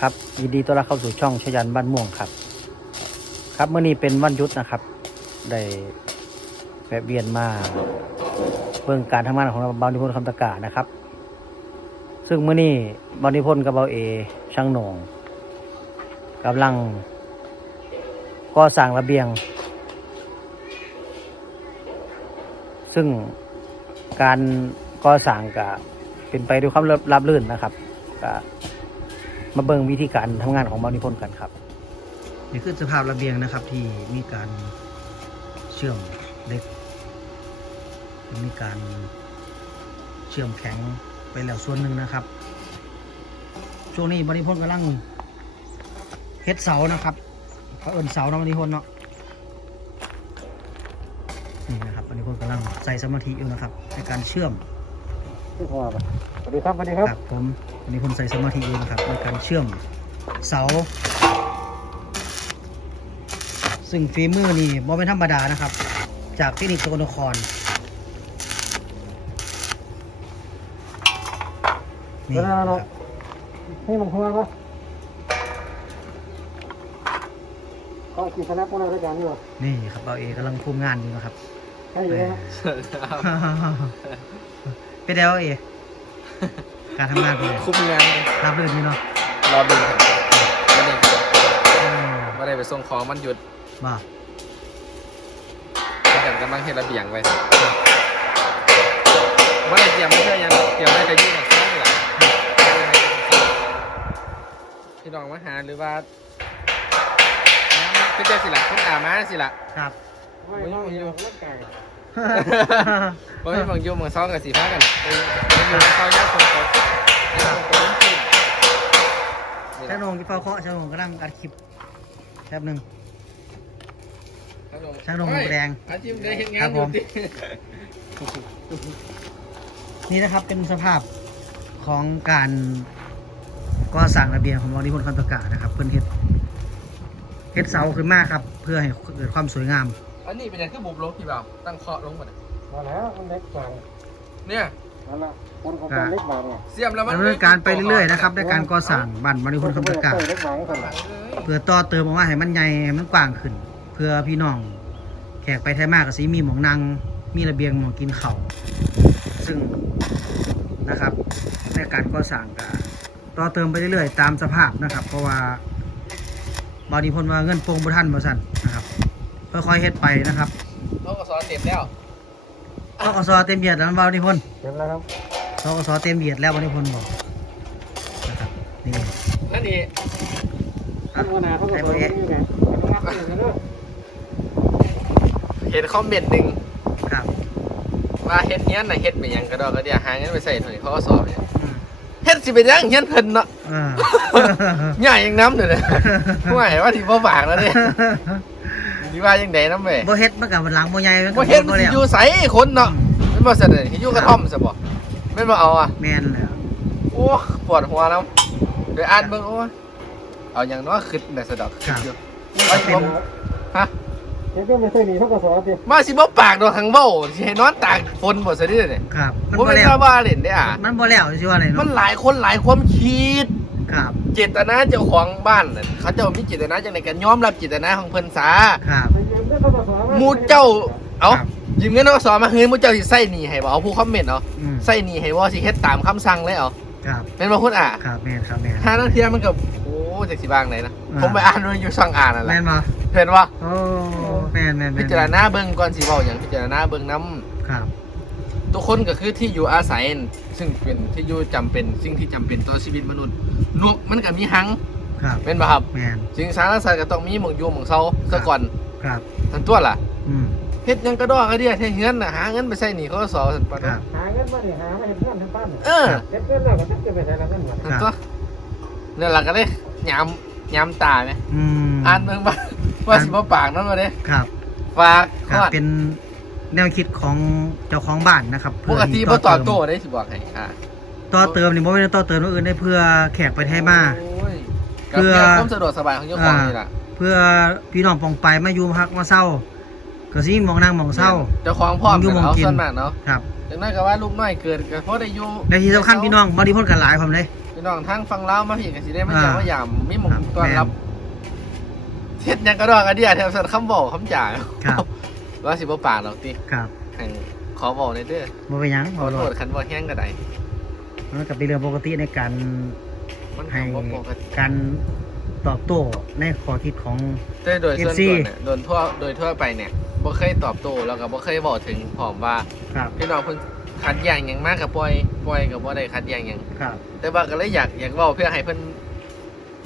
ครับยินดีต้อนรับเข้าสู่ช่องชยันบ้านม่วงครับ ครับเมื่อนี้เป็นวันยุดนะครับ ได้แวะเวียนมาเบิ่งการทำงานของบาวนิพนธ์คำตะกานะครับ ซึ่งเมื่อนี้บาวนิพนธ์กับเบาเอช่างหนงกำลังก่อสร้างระเบียง ซึ่งการก่อสร้างก็เป็นไปด้วยความราบรื่นนะครับก็ มาเบิ่งวิธีการทำงานของบานิพนธ์กันครับนี่คือสภาพระเบียงนะครับ ที่มีการเชื่อมเล็ก มีการเชื่อมแข็งไปแล้วส่วนหนึ่งนะครับ ช่วงนี้บริพนธ์กำลังเฮ็ดเสานะครับเขาเอินเสาเนาะบริพนธ์เนาะนี่นะครับบริพนธ์กำลังใส่สมาธิอยู่นะครับ ในการเชื่อม สวัสดีครับสวัสดีครับครับผมบริพนธ์ใส่สมาธิอยู่นะครับในการเชื่อมเสา ซึ่งฝีมือนี่บ่เป็นธรรมดานะครับ จากเทคนิคสกลนครนี่นะครับนี่มันหัวปะก็กี่คณะพวกเราด้วยกันอยู่นี่ครับเราเอกำลังคุมงานอยู่นะครับใช่อยู่ไหม เป็นแล้วเอการทำงานเป็นไงคุ้มงานรับรื่นอยู่เนาะรอเบึงครับวันนี้อืมว่าได้ไปส่งของมันหยุดบ่าแต่กันกำลังเฮ็ดระเบียงไว้ว่าได้เตรียมไม่ใช่ยังเตรียมได้แต่ยุ่งกับซ้อนี่แหละพี่น้องมาหาหรือว่าน้ำคือเจ้าสิละคุณอามาสิละครับไม่ต้องอยู่ร่างกาย เพราะพี่บางยุ่งบางซ้อกับสีฟ้ากันไปไปอยู่ซ้อยยักษ์คนโตยักษ์คนโตลุ้นขึ้นนี่แหช่าละงนงที่เฝ้าเคาะช่างนงกำลังอัดคลิปแป๊บหนึ่งช่างนงแดงอาชีพเคยเห็นงาครันบอผยู่มดินี่นะครับเป็นสภาพของการก่อสร้างระเบียงของบริพนธ์คำตะกานะครับ เพื่อนเฮ็ดเฮ็ดเสาขึ้นมาครับ เพื่อให้เกิดความสวยงาม อันนี้เป็นยังคือบุบลงพี่บ่าวตั้งเคาะลงหมดมาแล้วมันเล็กกว่าเนี่ยนั่นแหละคนของการเล็กบางเนี่ยเสียมแล้วมันดำเนินการไปเรื่อยๆนะครับในการก่อสร้างบ้านบริพนธ์คำตะกาเล็กบางคนเพื่อต่อเติมออกมาให้มันใหญ่ให้มันกว้างขึ้น เพื่อพี่น้องแขกไปไทยมากก็สิมีหมองนั่งมีระเบียงหมองกินเขาวซึ่งนะครับในการก่อสร้างก็ต่อเติมไปเรื่อยๆตามสภาพนะครับ เพราะว่าบาดีพลว่าเงินโปรงบุทันบ่สั่นนะครับ ค่อยๆเฮ็ดไปนะครับเขาก็สอนเต็มแล้วทกสเต็มเหยียดแล้วบาดีพลเต็มแล้วครับทกสเต็มเหยียดแล้วบาดีพลบอกนะครับนี่นั่นนี่ท่านหัวหน้าเขาก็บอกนี่ไงรับอย่างนี้เนอะเห็นคอมเมนต์หนึ่งครับว่าเฮ็ดเนี้ยน่ะเฮ็ดเป็นหยังกระดอกกระเดียหาเงินไปใส่หน่อยเขาก็สอนเนี่ยอืมเฮ็ดสิเป็นหยังเฮียนเพิ่นเนาะอ่าใหญ่ยังน้ำเด้อเนี่ยว่าให้ว่าที่บ่บากแล้วเนี่ย สิว่าจังไดนำเว้ยบ่เฮ็ดมันกับหลังบ่ใหญ่มันก็บ่เฮ็ดมันสิแล้วอยู่ไสคนเนาะแม่นบ่ซั่นน่ะสิอยู่กระท่อมซะบ่แม่นบ่เอาอะแม่นแล้วโอ้ปวดหัวแล้วเดี๋ยวอ่านเบิ่งโอ้ยเอาหยังเนาะคิดได้ซะดอกคิดอยู่เอาสิบ่ฮะเห็นก็ไม่ใช่หนีเขาก็สอนสิมาสิบ่ปากดอกหังเว้าสิให้นอนตากฝนบ่ซะดิเนี่ยครับ มันบ่บ่แม่นแล้วชาวบ้านเล่นเด้อะมันบ่แล้วสิว่าอะไรมัเนาะนหลายคนหลายความคิดครับ เจตนาเจ้าของบ้านน่ะเขาเจ้ามีเจตนาจังไดกันยอมรับเจตนาของเพิ่นซาครับไปยืมเรื่องเขาก็สอนหมูเจ้าเอ้าครับ ยืมเงินนกสอมาเฮ้ยหมูเจ้าสิใส่หนี้ให้บ่เอาผู้คอมเมนต์เอาอืมใส่หนี้ให้บ่สิเฮ็ดตามคำสั่งเลยเอาครับแม่นบ่คุณอะครับแม่นครับแม่น ถ้านักเที่ยวมันก็โอ้จักสิบางไหนนะอ่า ผมไปอ่านด้วยอยู่ช่องอ่านนั่นแหแม่ละนบ่เห็นว่าโอ้แม่นแม่นแม่พินจารณาเบิ่งก่อนสิเว้าหยังพิจารณาเบิ่งนํ ครับ ทุกคนก็คือที่อยู่อาศัย ซึ่งเป็นที่อยู่จำเป็นสิ่งที่จำเป็นต่อชีวิตมนุษย์ นกมันก็มีหังครับเป็นบ่ครับแม่นสิ่งสารสัตว์ก็ต้องมีหมองอยู่หมองเซาซะก่อนครับ ทันตัวล่ะอืม เฮ็ดหยังกระดอกกระเดียเฮ็ดเงินน่ะหาเงินไปใช้หนี้เขาก็สอนสันปะครับหาเงินมาดิหามาเห็นเพื่อนทั้งบ้านเออเห็นเพื่อนแล้วก็จะไปใส่แล้วกันหมดทันตัวนี่นล่ะก็เลยยามยามตาไหมอืม อ่านเบิ่งว่าว่าสิบ่ปากนั่นมาเด้ครับฝากครับฮอดเป็น แนวคิดของเจ้าของบ้านนะครับปกติเพื่บ่ต่อเมโต้ได้สิบอกให้อ่าต่อเติมนี่บ่แม่นต่อเติมอย่างอื่นได้เพื่อแขกไปไทยมา โอ้ยเพื่เพื่ออ ความสะดวกสบายของเจ้าของนี่ล่ะเพื่อพี่น้องปองไปมาอยู่พักมาเศร้าก็สิมองนั่งมองเศร้า เจ้าของพร้อมอยู่กันหม้องเอากิน ส่วนมากเนาะครับจังนั้นก็ว่าลูกน้อยเกิดก็เพราะได้อยู่และที่สำคัญพี่น้องบริพนกันหลายความเลยเพี่น้องทางฟังเล่าวมาพี่กันสิได้มาอ่า อยามว่าอยามมีหมองครับต้อนรับเฮ็ดหยังกระดอกกระเดียแถวสัตว์คำบอกคำจ่าครับ ว่าสิบ่ปากหรอกติครับให้ขอบอกในอยเด้อบ่เป็นหยังขบ่อโลโทษดคันบ่แห้งก็ได้มันก็เป็นเรื่องปกติในการมันให้ก็บ่ปกติการตอบโต้ในข้อคิดของ แต่โดยส่วน FC ตัวเนี่ยโดยทั่วโดยทั่วไปเนี่ยบ่เคยตอบโต้แล้วก็บ่เคยบอกถึงผอมว่าครับพี่น้องเพิ่นขัดแย้งหยังมากกับปล่อยปล่อยกับบ่ได้ขัดแย้งหยังครับ แต่ว่าก็เลยอยากอยากเว้าเพื่อให้เพิ่น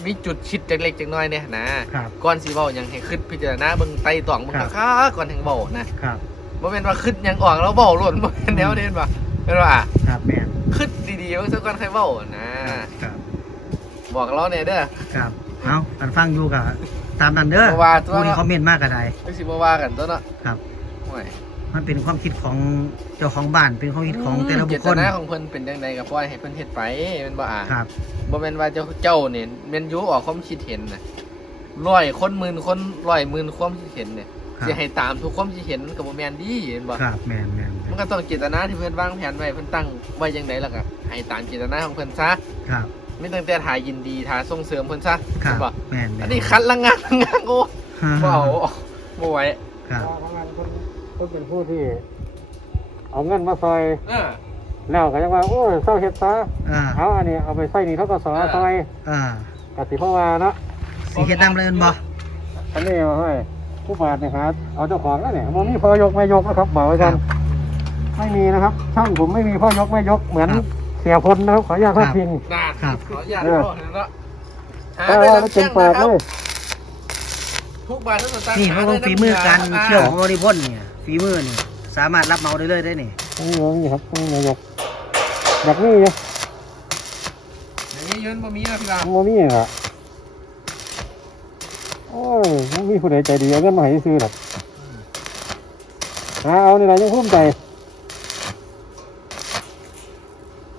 มีจุดคิดจักเล็กจักน้อยเนี่ยนะครับ ก่อนสิเว้าหยังให้คิดพิจารณาเบิ่งไต่ตองเบิ่งครับ ค่าก่อนถึงเว้านะครับ บ่แม่นว่าคิดหยังออกแล้วเว้าโล้นบ่แม่นแนวเด่นว่าแม่นว่าอะครับแม่นคิดดีๆเบิ่งซะก่อนค่อยเว้านะครับ บอกเราแน่เด้อ ครับ เอากันฟังอยู่กับตามนั้นเด้อเพราะว่าตัว ผู้ที่คอมเมนต์มากก็ได้จังสิบ่ว่ากันตัวเนาะครับ โอ้ย มันเป็นความคิดของเจ้าของบ้านเป็นความคิดของแต่ละบุคคลเจตนาของเพิ่นเป็นจังไดก็ปล่อยให้เพิ่นเฮ็ดไปแม่นบ่อะครับบ่แม่นว่าเจ้าเจ้าเนี่ยแม่นอยู่ออกความคิดเห็นน่ะร้อยคนหมื่นคนร้อยหมื่นความคิดเห็นเนี่ยครับสิให้ตามทุกความคิดเห็นมันก็บ่แม่นดีเห็นบ่ครับแม่นแม่นมันก็ต้องเจตนาที่เพิ่นวางแผนไว้เพิ่นตั้งไว้จังไดล่ะก็ให้ตามเจตนาของเพิ่นซะครับไม่ตั้งแต่ถ่ายยินดีถ่ายส่งเสริมเพิ่นซะครัเห็บนบ่แม่นแม่อันนนี้คัดละงานละงานโอ้บ่เอาบ่ไหวครับ เพราะงั้นคนคนเป็นผู้ที่ เอาเงินมาซอย เออ แล้วก็ยังว่าโอ้ยเศร้าเฮ็ดซะอ่าเอาอันนี้เอาไปใส่นี่เท่ากับสอซอยอ่ากสิเพราะว่าเนาะสีเฮ็ดนำเลยแม่นบ่อันนี้มาให้ผู้บาทเนี่ยหาเอาเจ้าของแล้วเนี่ยมันมีพ่อยกไม่ยกนะครับบอกไว้คกัรันบไม่มีนะครับ ช่างผมไม่มีพ่อยกไม่ยกเหมือนครับเสียพลนะครับขออนุญาตครัพาบดพิงน่าครับขออนุญาตเออพ่อเนาะหาแต่ได้ว่ารับมันเชีเป็ยนงนะครับเปิดเลยทุกบาททุกสตางค์นี่หามันได้ก็ฝีมือการน้ำยเชื่อมของบริพนธ์เนี่ย ฝีมือนี่สามารถรับเหมาได้เลยได้นี่นี่นี่ครับนี่ไม่ยกอยากนี่อยู่อย่างนี้ยืนบ่มีนะพี่ลามันมีอะโอ้ยมันมีผู้ใดใจดีเอาเงินมาให้ซื้อหรอกหาเอานี่แหละยังภูมิใจ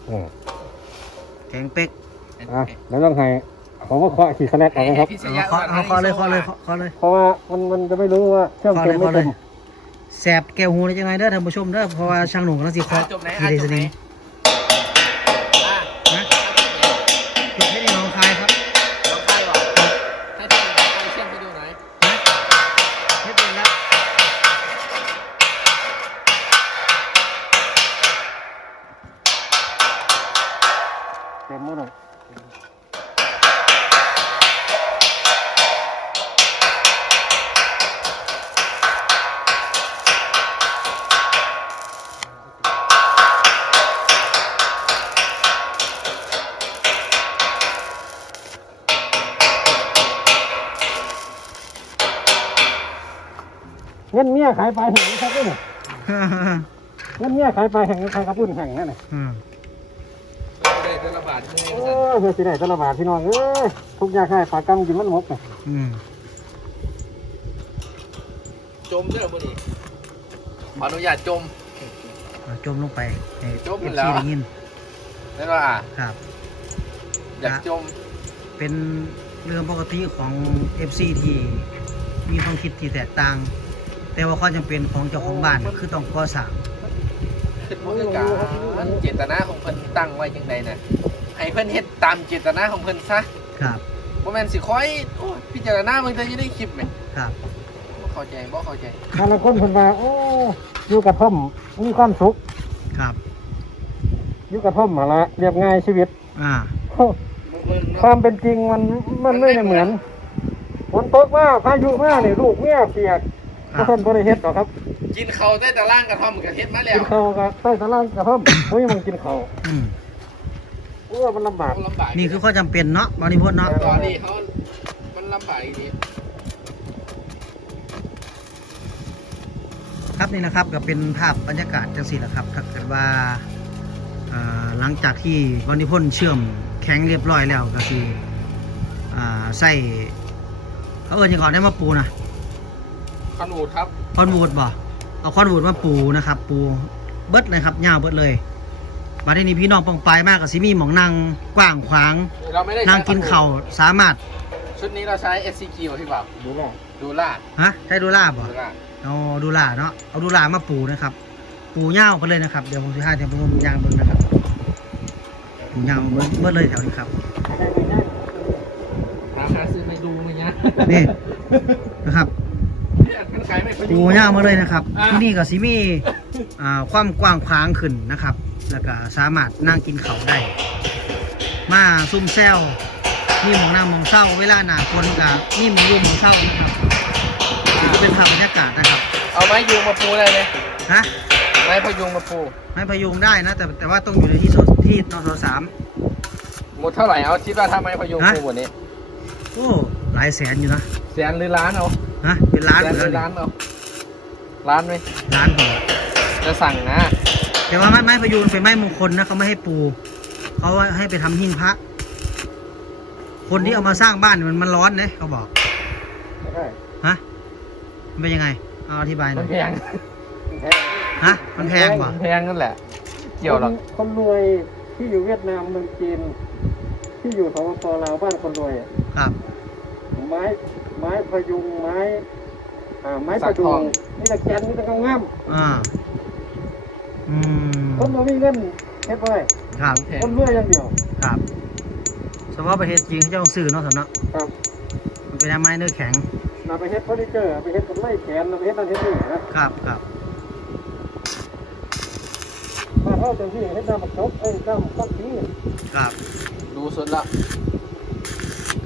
อืมแข็งเป๊กอะแล้วต้องให้ผมว่าเคาะขีดคะแนนเอานะครับเอาเคาะเอาเคาะเลยเคาะเลยเคาะเคาะเลย เพราะว่ามันมันจะไม่รู้ว่าเชื่อมเคาะเต็เลมยไม่เคาะเลเต็ยม แสบแก้วหูได้จังไงเด้อท่านผู้ชมเด้อเพราะว่าช่างหนุ่มกำลังสิอะเคาะจบไหนทีอะเดจสบไหน ขายปลายแห่งครับเนี่ยเงินเมียขายปลายแห่งขายกระปุ่นแห่งนั่นน่ะอืมได้แต่ละบาทเงินโอ้ยเพื่อสิได้ตละบาทพี่น้องเอ้ยทุกอย่างให้ปลากำกินมันหมดน่ะอืมจมเด้อบ่นี่ขออนุญาตจมเอาจมลงไปให้จมเอฟแล้ซีวได้ยินแล้วก็อะครับ อยากจม เป็นเรื่องปกติของ FC ที่มีความคิดที่แตกต่าง แต่ว่าความจำเป็นของเจ้าของบ้านคือต้องก่อสร้างขึ้นบ่คือการเจตนาของเพิ่นตั้งไว้จังไดน่ะให้เพิ่นเฮ็ดตามเจตนาของเพิ่นซะครับบ่แม่นสิคอยโอ้ยพิจารณามันจะได้คลิปแหมครับบ่เข้าใจบ่เข้าใจบางคนคนมาโอ้อยู่กับท่อมมีความสุขครับอยู่กับท่อมมาละเรียบง่ายชีวิต อ่าโอ้บ่เบิ่งควาเนาะมเป็นจริงมันมันไม่ได้เหมือนฝนตกมาพายุมาเนี่ยลูกเมียเปียก ครัทุบกคนบริเฮ็ดหรอกครับ กินข้าวใต้ตารางกระท่อมก็เฮ็ดมาแล้กิวนข้าวกับใต้ตารางกระท่อมเฮ้ยมันกินข้าวอืมโอ้มันลำบากลำบากนี่คือข้อจำเป็นเนาะบริพนธ์เนาะตอนนี้เขามันลำบากอีกทีครับนี่นะครับก็เป็นภาพบรรยากาศจังสี่แหละครับถ้าเกิดว่าอ่าหลังจากที่บริพนธ์เชื่อมแข็งเรียบร้อยแล้วก็คืออ่าใส่เขาเอิญยังก่อนได้มาปูนะ ขนูดครับคอนวูดบ่เอาคอนวูดมาปูนะครับ ปูเบิดเลยครับยาวเบิดเลย มาที่นี่พี่น้องปองปลายมากกับสิมีหมองนั่งกว้างขวางเราไม่ได้นั่งกินเข่าวสามารถ ชุดนี้เราใช้ SCQ พี่บ่าวดูแลดูล่าฮะใช้ดูล่าบ่ดูล่าเอาดูล่าเนาะเอาดูล่ามาปูนะครับ ปูเง่าวไปเลยนะครับเดี๋ยวผมจะให้เดี๋ยวผมยางเบิ่งนะครับยาวเมื่อเมื่อเลยแถวนี้ครับราคาซื้อไม่ดูไหมเนี่ยนี่นะครับ ปูยาวมาเลยนะครับอ่าที่นี่ก็สิมีอ่าความกว้างขวางขึ้นนะครับ แล้วก็สามารถนั่งกินเขาวได้ มาซุ่มแซวมีหมองน้ำหมองเศร้าเวลาหนาฝนกับมีหมองรูมหมองเศร้านะครับเป็นภาพบรรยากาศนะครับ เอาไม้ยูงมาปูได้เลยฮะไม้พยุงมาปูไม่พยุงได้นะ แต่แต่ว่าต้องอยู่ในที่สดที่นสสามหมดเท่าไหร่เอาคิดว่าถ้าไม้พยุงฮะปูหมดนี้โอ้หลายแสนอยู่นะแสนหรือล้านเอา ฮะเป็นล้านแสนเหหมืรืออนกัล้านนเอาล้านไหมล้านผมจะสั่งนะแต่ว่าไม้ไม้พยุงเป็นไม้มงคลนะเขาไม่ให้ปูเขาให้ไปทำหิ้งพระ คนที่เอามาสร้างบ้านเนี่ยมันมันร้อนนะเขาบอกใช่ฮะมันเป็นยังไงเอาอธิบายหน่มัอนยแพงแพงฮะมันแพงกว่ามันแพงนั่นแหละ เกี่ยวหรอก คนคนรวยที่อยู่เวียดนามเมืองจีน ที่อยู่สปปลาวบ้านคนรวยอะครับไม้ ไม้พยุงไม้อ่าไม้ประดุงนี่ตะแกนนี่ตะกงงามอ่าอืมคนบ่มีเงินเฮ็ดบ่ได้ครับแพงคนรวยอย่างเดียวครับเฉพาะประเทศจีนเขาจะต้องซื้อเนาะสำนักครับ มันเป็นไม้เนื้อแข็งเราไปเฮ็ดเฟอร์นิเจอร์ไปเฮ็ดต้นไม้แขนเราไปเฮ็ดนั่นเฮ็ดนี่นะครับครับมาเท่าจังที่เฮ็ดน้ำบักจบเอ้ยน้ำบักนี้ครับดูสุดละ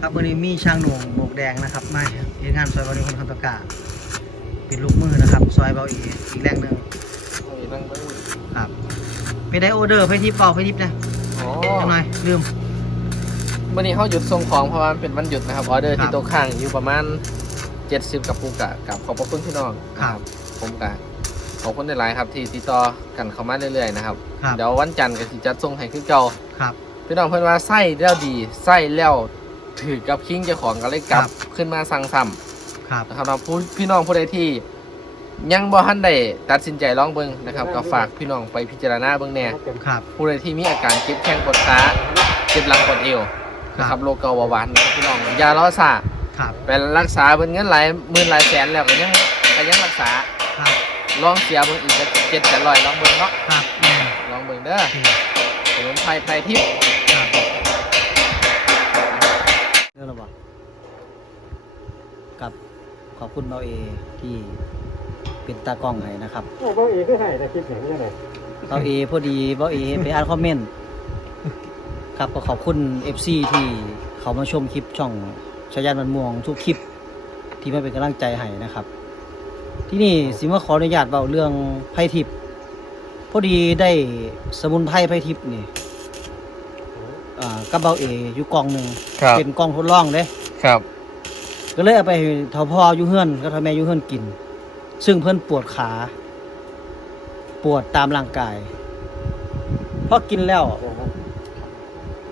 ครับวันนี้มีช่างหน่วงหมวกแดงนะครับมาเห็นงานซอยบริคนคันตะกาเป็นลูกมือนะครับ ซอยเบาอีกอีกแรงหนึ่งโอ้ยนั่งเบิ้งครับไปได้ออเดอร์ไปทิปเปล่าไปทิปนะอ๋อจังหน่อยลืมวันนี้เขาหยุดส่งของเพราะว่ามันเป็นวันหยุดนะครับออเดอร์ครัที่บโต๊ะข้างอยู่ประมาณ70กับปูกะกับขอบพระคุณพี่น้องนะครับผมกะขอบคุณหลายๆครับที่ติดต่อกันเข้ามาเรื่อยๆนะครับครับเดี๋ยววันจันทร์ก็สิจัดส่งให้คือเก่าครับพี่น้องเพิ่นว่าไส้แล้วดีไส้แล้ว ถือกับคิงเจ้าของก็เลยกลับครับ ขึ้นมาสั่งซ้ครับำนะครับเราผู้พี่น้องผู้ใดที่ ยังบ่ทันได้ตัดสินใจลองเบิ่งนะครับก็ฝากพี่น้องไปพิจารณาเบิ่งแหน่ ครับ ผู้ใดที่มีอาการเจ็บแข้งปวดขาเจ็บหลังปวดเอวนะครับโรคเกาต์เบาหวานนะครับพี่น้องอยาล้อซาครับไปรักษาเป็นเงินหลายหมื่นหลายแสนแล้วก็ยังก็ยังรักษาครับ ลองเสียเบิ่งอีกเจ็ดแสนร้อยลองเบิ่งเนาะครับแม่ลองเบิ่งเด้อโอเคสมุนไพรไพรทิพย์ กับขอบคุณเบาเอที่เป็นตากล้องให้นะครับโอ้บ่เอกคือให้แต่คิดเห็นยังไงเบาเอพอดีเบาเอไปอ่านคอมเมนต์ครับก็ขอบคุณ FC ที่เขามาชมคลิปช่องชายานมันม่วงทุกคลิปที่มาเป็นกำลังใจให้นะครับ ที่นี่สิมาขออนุญาตเบาเรื่องไพ่ทิพย์พอดีได้สมุนไพรไพ่ทิพย์นี่อ่ากับเบาเออยู่กล่องหนึ่งครับเป็นกล่องทดลองเด้ครับ ก็เลยเอาไปให้เท่าพ่ออยู่เฮือนก็ทำแม่อยู่เฮือนกิน ซึ่งเพิ่นปวดขา ปวดตามร่างกายพอกินแล้ว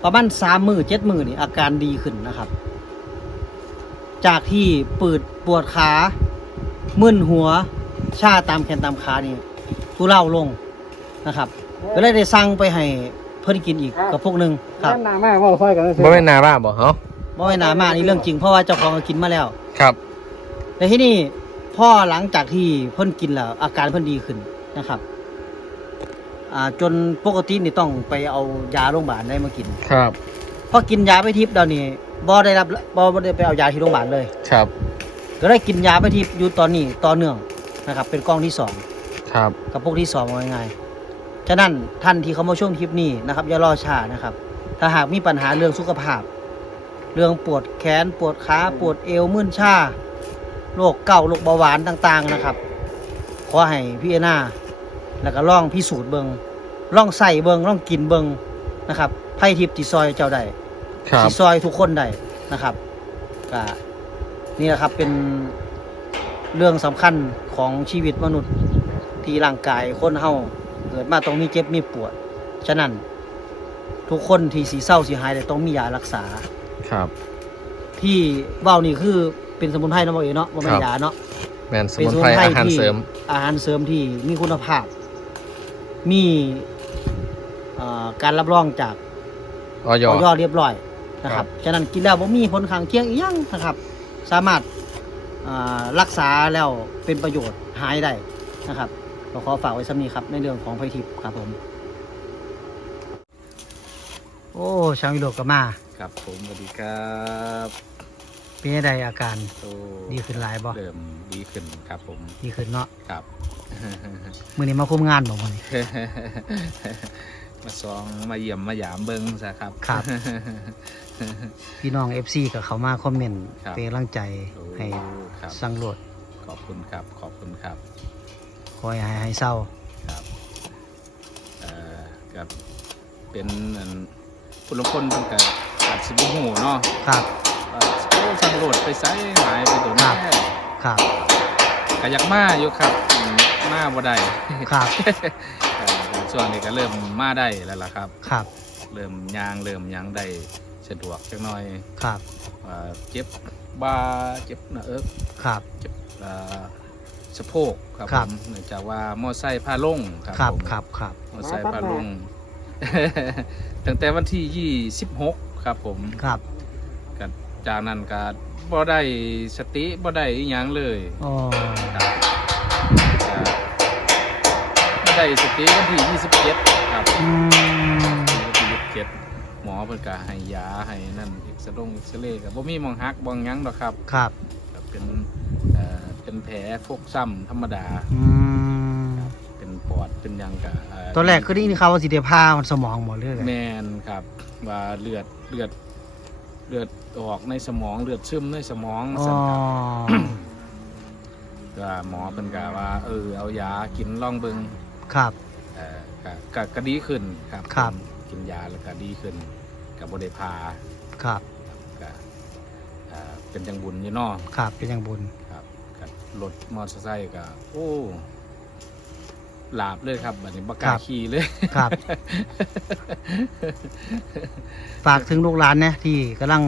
ประมาณสามมือเจ็ดมือนี่อาการดีขึ้นนะครับ จากที่ปืดปวดขามึนหัว ชาตามแขนตามขานี่ทุเลาลงนะครับก็เลยได้สั่งไปให้เพิ่นกินอีกกับพวกหนึ่งครับ แม่นหน้ามาเว้าซอยกันซื่อบ่แม่นนาบ้าบ่เฮา บ่ให้หนามานี่เรื่องจริงเพราะว่าเจ้าของก็กินมาแล้ว ครับ แต่ที่นี่พ่อหลังจากที่เพิ่นกินแล้ว อาการเพิ่นดีขึ้นนะครับ อ่าจนปกตินี่ต้องไปเอายาโรงพยาบาลได้มากินครับ พอกินยาไปทิพย์เดี๋ยวนี้บ่ได้รับบ่บ่ได้ไปเอายาที่โรงพยาบาลเลย ครับ ก็ได้กินยาไปทิพย์อยู่ตอนนี้ต่อเนื่องนะครับ เป็นกล้องที่สองครับ กับพวกที่สองว่าง่ายๆฉะนั้นท่านที่เขามาช่วงคลิปนี้นะครับอย่ารอช้านะครับ ถ้าหากมีปัญหาเรื่องสุขภาพ เรื่องปวดแขนปวดขาปวดเอวมึนชาโรคเก่าโรคเบาหวานต่างๆนะครับ ขอให้พี่เอนาแล้วก็ล่องพิสูจน์เบิงล่องใส่เบิงล่องกินเบิงนะครับไพ่ทิพย์ที่ซอยเจ้าได้ครับที่ซอยทุกคนได้นะครับก็นี่แหละครับเป็นเรื่องสำคัญของชีวิตมนุษย์ที่ร่างกายคนเฮาเกิดมาต้องมีเจ็บมีปวด ฉะนั้น ทุกคนที่สีเศร้าสีหายแต่ต้องมียารักษา ครับ ที่เบ้านี่คือเป็นสมุนไพรเนาะบ่เอ๋เนาะบ่แม่ครันบยาเนาะแม่นสเป็นมุนไพรอาหารเสริม อาหารเสริมที่มีคุณภาพ มีเอ่อการรับรองจากออยออยเรียบร้อยนะคครัรับบฉะนั้นกินแล้วบ่มีผลข้างเคียงอีหยังนะครับ สามารถอ่ารักษาแล้วเป็นประโยชน์หายได้นะครับก็ขอฝากไว้สำนี้ครับ ในเรื่องของไพทิพย์ครับผม โอ้ชาวยุโรปก็มา ครับผมสวัสดีครับเป็นยังไงอาการโอ้ดีขึ้นหลายบ่เริ่มดีขึ้นครับผมดีขึ้นเนาะครับ มื้อนี้มาคุมงานบ่มื้อนี้ มาซองมาเยี่ยมมาหยามเบิ้งซะครับ ครับ พี่น้อง FC ก็เข้ามาคอมเมนต์ครับ เป็นกำลังใจโอ้ให้ครับสังโรดขอบคุณครับขอบคุณครับคอยให้ให้เศร้าครับเอ่อครับเป็นอันผู้ลางคนเพิ่นก็อาจ สิบ่ฮู้เนาะครับว่าโอ้สังโรดไปไสหายไปตัวแม่ครับก็อยากมาอยู่ครับอืมมาบ่ได้ครับเอ่อช่วงนี้ก็เริ่มมาได้แล้วล่ะครับ ครับ เริ่มย่างเริ่มหยังได้สะดวกจักหน่อยครับว่าเจ็บบ่าเจ็บหน้าเอิกครับเจ็บเอ่อสะโพกครับคผรับมเนื่องจากว่ามอไซค์พาลงครับครับผมครับครับมอไซค์พาลงตั้งแต่วันที่26 ครับผมครับก็จากนั้นก็บ่ได้สติบ่ได้อิหยังเลยอ๋อครับก็บ่ได้สติวันที่27ครับอืมวันที่27หมอเพิ่นก็ให้ยาให้นั่นเอ็กซเรย์เอ็กซเรย์ก็บ่มีหมองหักบ่หยังดอกครับครับก็เป็นเอ่อเป็นแผลฟกช้ำธรรมดา อืมเป็นปอด เป็นหยังกะตอนแรกก็ได้ยินข่าวว่าสิได้พาสมองหมดเลยแมนครับ ว่าเลือดเลือดเลือดออกในสมองเลือดซึมในสมองอ๋อ สั่นครับก็หมอเป็นกะว่า เออเอายากินล่องเบิงครับ เอ่อก็ก็ก็ดีขึ้นครับครับกินยาแล้วก็ดีขึ้นกับบไดพาครับก็เอ่อเป็นจังบุญอยู่เนอ ครับเป็นอย่างบุญ ครับกับรถมอเตอร์ไซค์ก็โอ้ หลาบเลยครับบัดนี้บกล้าครับ ขี่เลย ครับ ฝากถึงลูกหลานนะที่กำลัง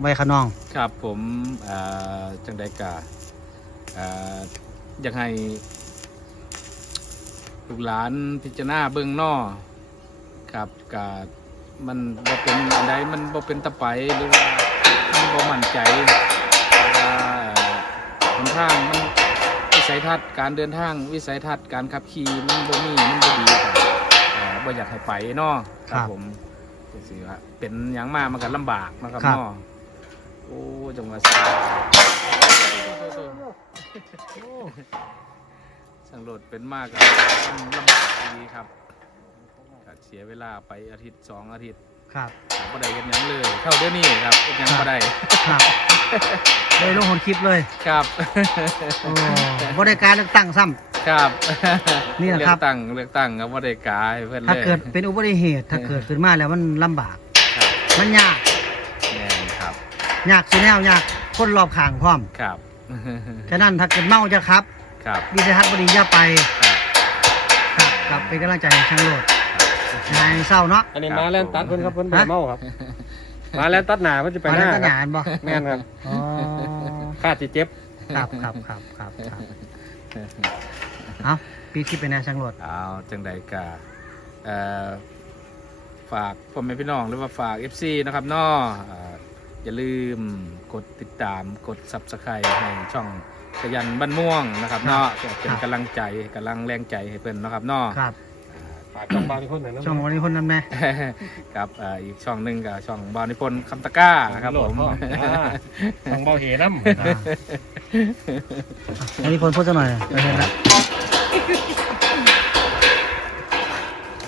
ไว้ขนอง ครับผมเอ่อจังไดกะเอ่ออยากให้ลูกหลานพิจารณาเบื้องนอครับกะมันบ่เป็นอันใดมันบ่เป็นตะไปหรือว่ามันบ่มั่นใจว่าเอ่อหนทางมันวิ สัยทัศน์การเดินทางวิสัยทัศน์การขับขี่มันบ่มีมันบ่ดีครับเอ่อบ่อยากให้ไปเนาะครัครับบผมจังซี่ว่าเป็นหยังมามันก็ลำบากเนาะครับครับ เนาะโอ้จังหวะสังโหลดเป็นมากอะลำบากดีครับก็เสียเวลาไปอาทิตย์สองอาทิตย์ ครับก็ได้กันยังเลยเข้าเดี๋ยวนี้ครับเฮ็ดหยังก็ได้ครับเลยลงคนคลิปเลยครับโอ้บริการเลือกตั้งซ้ำ ครับนี่แหละครับ เลือกตั้งเลือกตั้งครับว่าได้กายเพื่อนเลยถ้าเกิดเป็นอุบัติเหตุถ้าเกิดขึ้นมาแล้วมันลำบาก ครับมันยากแน่นครับยากสุดแนวยากคนรอบข้างพร้อมครับฉะนั้นถ้าเกิดเมาจะครับครับวิสัยทัศน์บดีอย่าไปครับครับครับเป็นกำลังใจให้ช่างโลด นายเศร้าเนาะ อันนี้ครับมาแล่นตัดเพิ่นครับเพิ่นบ่ฮะ เมาครับ มาแล่นตัดหน้าเพิ่นจะไปไปหแล้น้าวก็คหรับยานบ่แม่นครับอ๋อคาดสิเจ็บ ครับครับครับครับครับเอาปีคลิปเป็นแนวช่างโลดเอาจังใดกะเอ่อฝากพ่อแม่พี่น้องหรือว่าฝาก FC นะครับเนาะอ่าอย่าลืมกดติดตามกด Subscribe ให้ช่องขยันบ้านม่วงนะครับเนาะก็เป็นกำลังใจกำลังแรงใจให้เพิ่นเนาะครับเนาะครับฝากช่องบางคนหน่อยนะ ช่องวันนี้คนนั้นไหมครับอ่าอีกช่องหนึ่งกับช่องบาวนิพนธ์คำตะกร้าครับผมช่องเบาเหน้ำอ่าวันนี้พลพูดสักหน่อยไปเห็นละ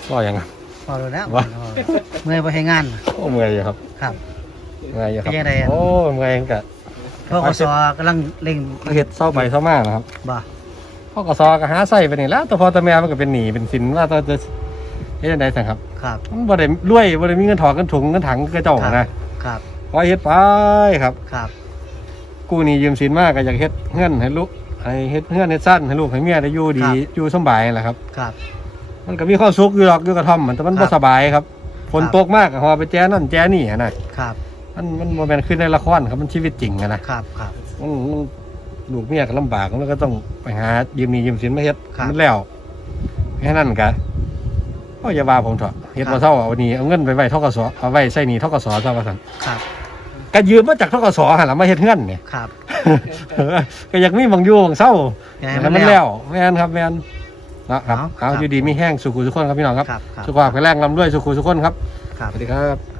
ก็ยังครับ พอเลยแล้ววะ เมื่อยไปให้งานโอ้เมื่อยอยู่ครับครับ เมื่อยอยู่ครับเป็นยังไงอะ โอ้เมื่อยกะเพราะกสกำลังเร่งเฮ็ดเศร้าไปเศร้ามากนะครับบ่าพ่อกสอก็หาใส่ไปนี่แหล้วแต่พอแตาแม่มันก็เป็นหนี้เป็นสินว่าตัวจะเฮ็ดจังได๋สั่งครับครับมันบ่ได้รวยบ่ได้มีเงินถอนเงินถุงเงินถังกระเจ้านะครับพอเฮ็ดไปครับ ครับ กู้หนี้ยืมสินมากก็อยากเฮ็ดเงื่อนให้ลูกให้เฮ็ดเงื่อนเฮ็ดสั้นให้ลูกให้เมียได้อยู่ดีอยู่สำบายแหละครับ ครับ มันก็มีความสุขอยู่หรอกอยู่กระท่อมมันแต่มันครับ่บสบายครับฝนครับ ตกมากก็ฮอไปแจ้นั่นแจ้นี่อะนะครับ มันมันบ่แม่นขึ้นในละครครับมันชีวิตจริงอะนะครับ ครับ มันมันลูกเมียก็ลำบากมันก็ต้องไปหายืมหนี้ยืมสินมาเฮ็ดครับ มันแล้วแค่นั้นก็ ก็อย่าว่าผมเถอะเฮ็ดครับ่บเซาเอานี่เอาเงินไปไว้ทกสเอาไว้ใช้หนี้ทกสซะว่าซั่นครับก็ยืมมาจากทกสหั่นล่ะมาเฮ็ดเงินเนี่ยครับก็อยากมีบางอยู่บางเศร้ายังไงแต่มัมันนแล้แล้ววแม่นครับแม่นนะครับเอาเอาครับอยู่ดีมีแห้งสุขุสุขคนครับพี่น้องครับครับครับสุขภาพแข็งแรงลำด้วยสุขุสุขคนครับครับสวัสดีครับ